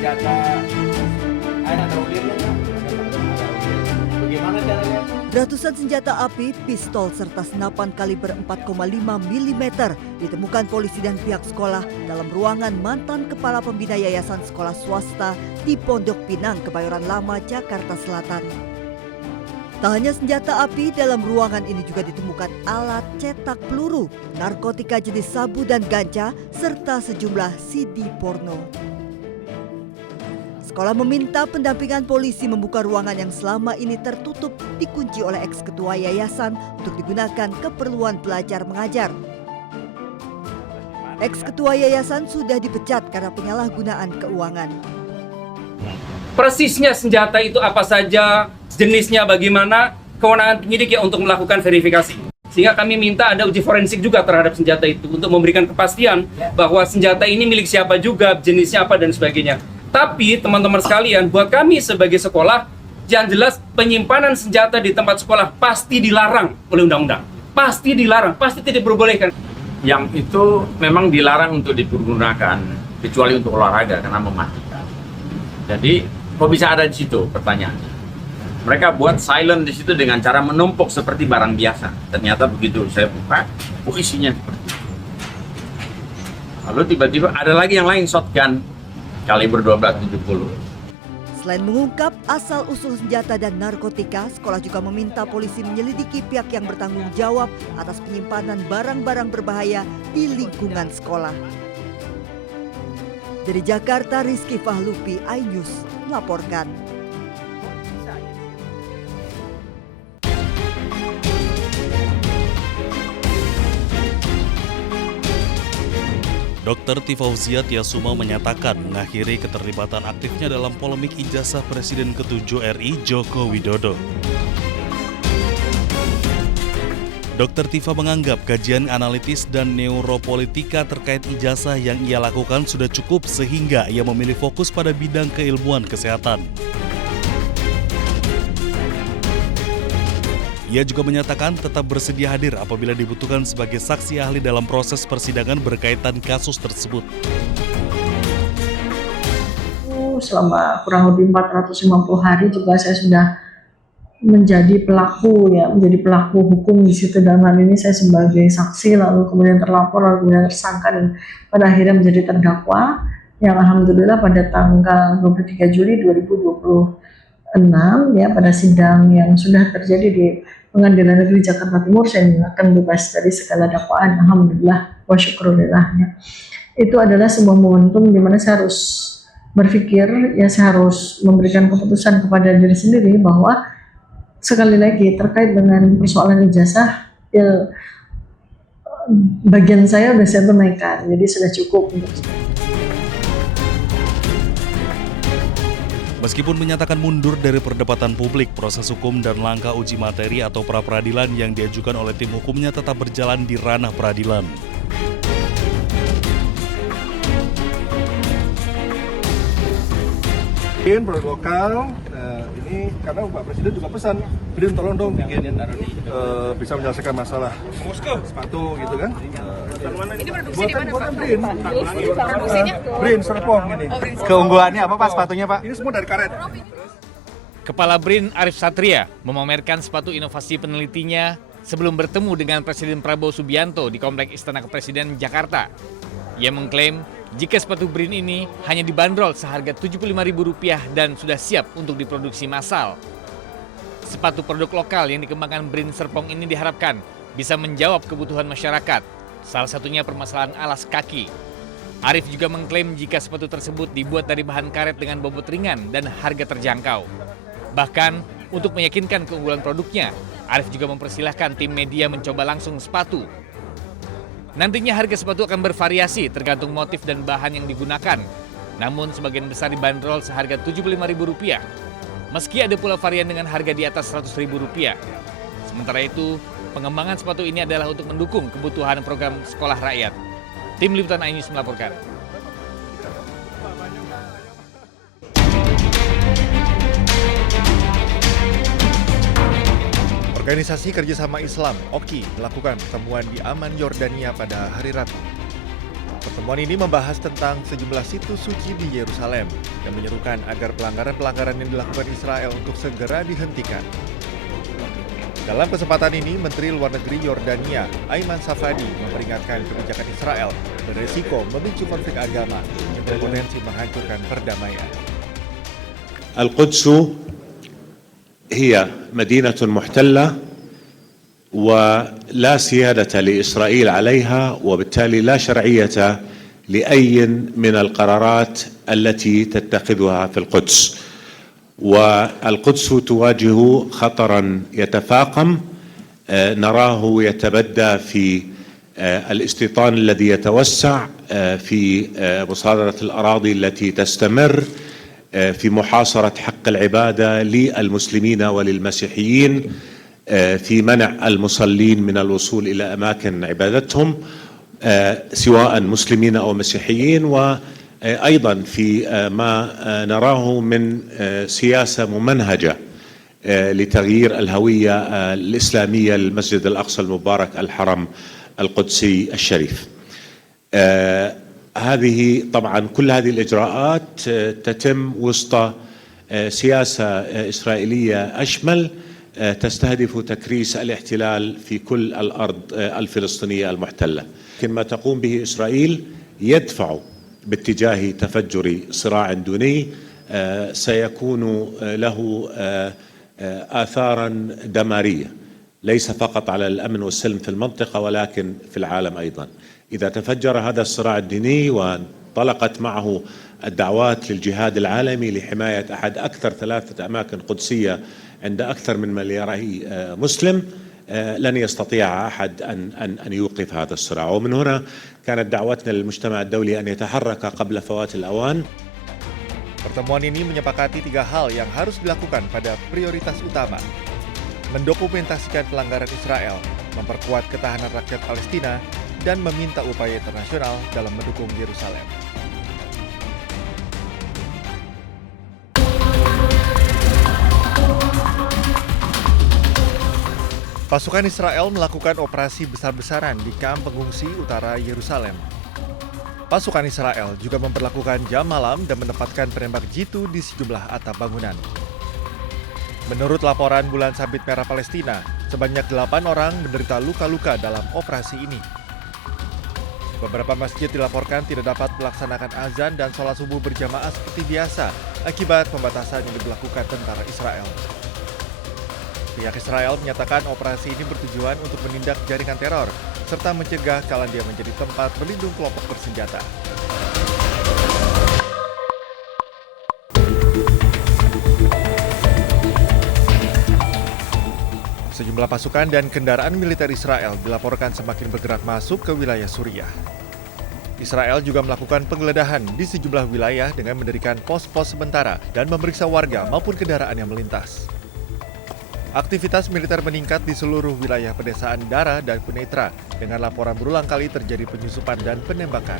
senjata. Ada taulirnya nggak? Bagaimana caranya? Ratusan senjata api, pistol, serta senapan kaliber 4,5 mm ditemukan polisi dan pihak sekolah dalam ruangan mantan kepala pembina yayasan sekolah swasta di Pondok Pinang, Kebayoran Lama, Jakarta Selatan. Tak hanya senjata api, dalam ruangan ini juga ditemukan alat cetak peluru, narkotika jenis sabu dan ganja, serta sejumlah CD porno. Sekolah meminta pendampingan polisi membuka ruangan yang selama ini tertutup dikunci oleh eks-ketua yayasan untuk digunakan keperluan belajar mengajar. Eks-ketua yayasan sudah dipecat karena penyalahgunaan keuangan. Persisnya senjata itu apa saja, jenisnya bagaimana, kewenangan penyidik ya untuk melakukan verifikasi. Sehingga kami minta ada uji forensik juga terhadap senjata itu untuk memberikan kepastian bahwa senjata ini milik siapa juga, jenisnya apa dan sebagainya. Tapi teman-teman sekalian, buat kami sebagai sekolah, yang jelas penyimpanan senjata di tempat sekolah pasti dilarang oleh undang-undang. Pasti dilarang, pasti tidak diperbolehkan. Yang itu memang dilarang untuk dipergunakan, kecuali untuk olahraga karena mematikan. Jadi, kok bisa ada di situ pertanyaannya? Mereka buat silent di situ dengan cara menumpuk seperti barang biasa. Ternyata begitu saya buka, isinya seperti itu. Lalu tiba-tiba ada lagi yang lain, shotgun kaliber 1270. Selain mengungkap asal-usul senjata dan narkotika, sekolah juga meminta polisi menyelidiki pihak yang bertanggung jawab atas penyimpanan barang-barang berbahaya di lingkungan sekolah. Dari Jakarta, Rizky Fahlupi, iNews melaporkan. Dr. Tifauzia Tiasuma menyatakan mengakhiri keterlibatan aktifnya dalam polemik ijazah Presiden ke-7 RI Joko Widodo. Dr. Tifa menganggap kajian analitis dan neuropolitika terkait ijazah yang ia lakukan sudah cukup sehingga ia memilih fokus pada bidang keilmuan kesehatan. Ia juga menyatakan tetap bersedia hadir apabila dibutuhkan sebagai saksi ahli dalam proses persidangan berkaitan kasus tersebut. Selama kurang lebih 450 hari juga saya sudah menjadi pelaku hukum di situ. Dalam hal ini saya sebagai saksi, lalu kemudian terlapor, lalu kemudian tersangka, dan pada akhirnya menjadi terdakwa yang alhamdulillah pada tanggal 23 Juli 2026 ya, pada sidang yang sudah terjadi di Pengadilan Negeri Jakarta Timur, saya akan bebas dari segala dakwaan, alhamdulillah wa syukurillah ya. Itu adalah sebuah momentum di mana saya harus berpikir, ya saya harus memberikan keputusan kepada diri sendiri bahwa sekali lagi terkait dengan persoalan ijazah ya, bagian saya sudah saya tunaikan, jadi sudah cukup untuk saya. Meskipun menyatakan mundur dari perdebatan publik, proses hukum dan langkah uji materi atau pra-peradilan yang diajukan oleh tim hukumnya tetap berjalan di ranah peradilan. Produk lokal, ini karena Pak Presiden juga pesan, Brin tolong dong bikin bisa menyelesaikan masalah sepatu gitu kan. Ini produksi di mana Pak? Brin. Produksinya? Brin Serpong ini. Keunggulannya apa Pak sepatunya Pak? Ini semua dari karet. Kepala BRIN Arif Satria memamerkan sepatu inovasi penelitinya sebelum bertemu dengan Presiden Prabowo Subianto di Komplek Istana Kepresiden Jakarta. Ia mengklaim jika sepatu BRIN ini hanya dibanderol seharga Rp75.000 dan sudah siap untuk diproduksi massal. Sepatu produk lokal yang dikembangkan BRIN Serpong ini diharapkan bisa menjawab kebutuhan masyarakat, salah satunya permasalahan alas kaki. Arif juga mengklaim jika sepatu tersebut dibuat dari bahan karet dengan bobot ringan dan harga terjangkau. Bahkan, untuk meyakinkan keunggulan produknya, Arif juga mempersilahkan tim media mencoba langsung sepatu. Nantinya harga sepatu akan bervariasi tergantung motif dan bahan yang digunakan. Namun sebagian besar dibanderol seharga Rp75.000. Meski ada pula varian dengan harga di atas Rp100.000. Sementara itu, pengembangan sepatu ini adalah untuk mendukung kebutuhan program sekolah rakyat. Tim Liputan iNews melaporkan. Organisasi Kerjasama Islam, OKI, melakukan pertemuan di Amman, Yordania pada hari Rabu. Pertemuan ini membahas tentang sejumlah situs suci di Yerusalem dan menyerukan agar pelanggaran-pelanggaran yang dilakukan Israel untuk segera dihentikan. Dalam kesempatan ini, Menteri Luar Negeri Yordania, Ayman Safadi, memperingatkan kebijakan Israel beresiko memicu konflik agama yang berpotensi menghancurkan perdamaian. القدس هي مدينة محتلة ولا سيادة لإسرائيل عليها، وبالتالي لا شرعية لأي من القرارات التي تتخذها في القدس. والقدس تواجه خطرا يتفاقم نراه يتبدى في الاستيطان الذي يتوسع في مصادرة الأراضي التي تستمر في محاصرة حق العبادة للمسلمين وللمسيحيين في منع المصلين من الوصول إلى أماكن عبادتهم سواء مسلمين أو مسيحيين، وأيضا في ما نراه من سياسة ممنهجة لتغيير الهوية الإسلامية للمسجد الأقصى المبارك الحرم القدسي الشريف. هذه طبعا كل هذه الإجراءات تتم وسط سياسة إسرائيلية أشمل تستهدف تكريس الاحتلال في كل الأرض الفلسطينية المحتلة. لكن ما تقوم به إسرائيل يدفع باتجاه تفجر صراع دوني سيكون له آثارا دمارية ليس فقط على الأمن والسلم في المنطقة ولكن في العالم أيضا. إذا تفجر هذا الصراع الديني وانطلقت معه الدعوات للجهاد العالمي لحماية أحد أكثر 3 أماكن قدسية عند أكثر من ملياري مسلم، لن يستطيع أحد أن يوقف هذا الصراع. ومن هنا كانت دعوتنا للمجتمع الدولي أن يتحرك قبل فوات الأوان. Pertemuan ini menyepakati 3 hal yang harus dilakukan pada prioritas utama. Mendokumentasikan pelanggaran Israel, memperkuat ketahanan rakyat Palestina, dan meminta upaya internasional dalam mendukung Yerusalem. Pasukan Israel melakukan operasi besar-besaran di kamp pengungsi utara Yerusalem. Pasukan Israel juga memperlakukan jam malam dan menempatkan penembak jitu di sejumlah atap bangunan. Menurut laporan Bulan Sabit Merah Palestina, sebanyak 8 orang menderita luka-luka dalam operasi ini. Beberapa masjid dilaporkan tidak dapat melaksanakan azan dan sholat subuh berjamaah seperti biasa akibat pembatasan yang diberlakukan tentara Israel. Pihak Israel menyatakan operasi ini bertujuan untuk menindak jaringan teror serta mencegah Kalandia menjadi tempat berlindung kelompok bersenjata. Sejumlah pasukan dan kendaraan militer Israel dilaporkan semakin bergerak masuk ke wilayah Suriah. Israel juga melakukan penggeledahan di sejumlah wilayah dengan mendirikan pos-pos sementara dan memeriksa warga maupun kendaraan yang melintas. Aktivitas militer meningkat di seluruh wilayah pedesaan Dara dan Quneitra dengan laporan berulang kali terjadi penyusupan dan penembakan.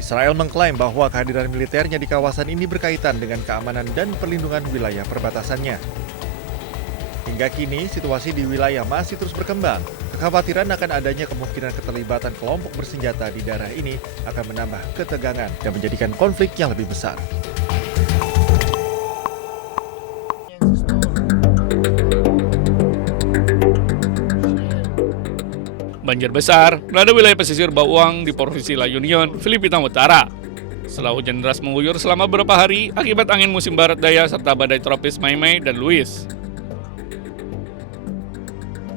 Israel mengklaim bahwa kehadiran militernya di kawasan ini berkaitan dengan keamanan dan perlindungan wilayah perbatasannya. Hingga kini, situasi di wilayah masih terus berkembang. Kekhawatiran akan adanya kemungkinan keterlibatan kelompok bersenjata di daerah ini akan menambah ketegangan dan menjadikan konflik yang lebih besar. Banjir besar melanda wilayah pesisir Bawang di Provinsi La Union, Filipina Utara. Setelah hujan deras mengguyur selama beberapa hari akibat angin musim barat daya serta badai tropis Maymay dan Luis.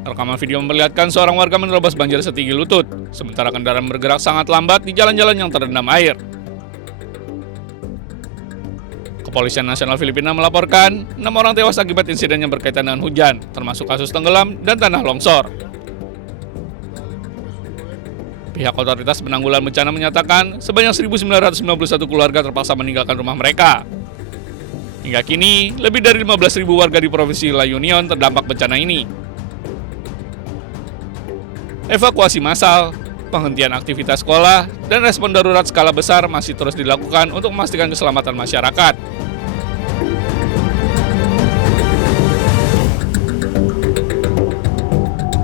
Rekaman video memperlihatkan seorang warga menerobos banjir setinggi lutut, sementara kendaraan bergerak sangat lambat di jalan-jalan yang terendam air. Kepolisian Nasional Filipina melaporkan 6 orang tewas akibat insiden yang berkaitan dengan hujan, termasuk kasus tenggelam dan tanah longsor. Pihak otoritas penanggulangan bencana menyatakan sebanyak 1.991 keluarga terpaksa meninggalkan rumah mereka. Hingga kini, lebih dari 15.000 warga di Provinsi La Union terdampak bencana ini. Evakuasi massal, penghentian aktivitas sekolah, dan respon darurat skala besar masih terus dilakukan untuk memastikan keselamatan masyarakat.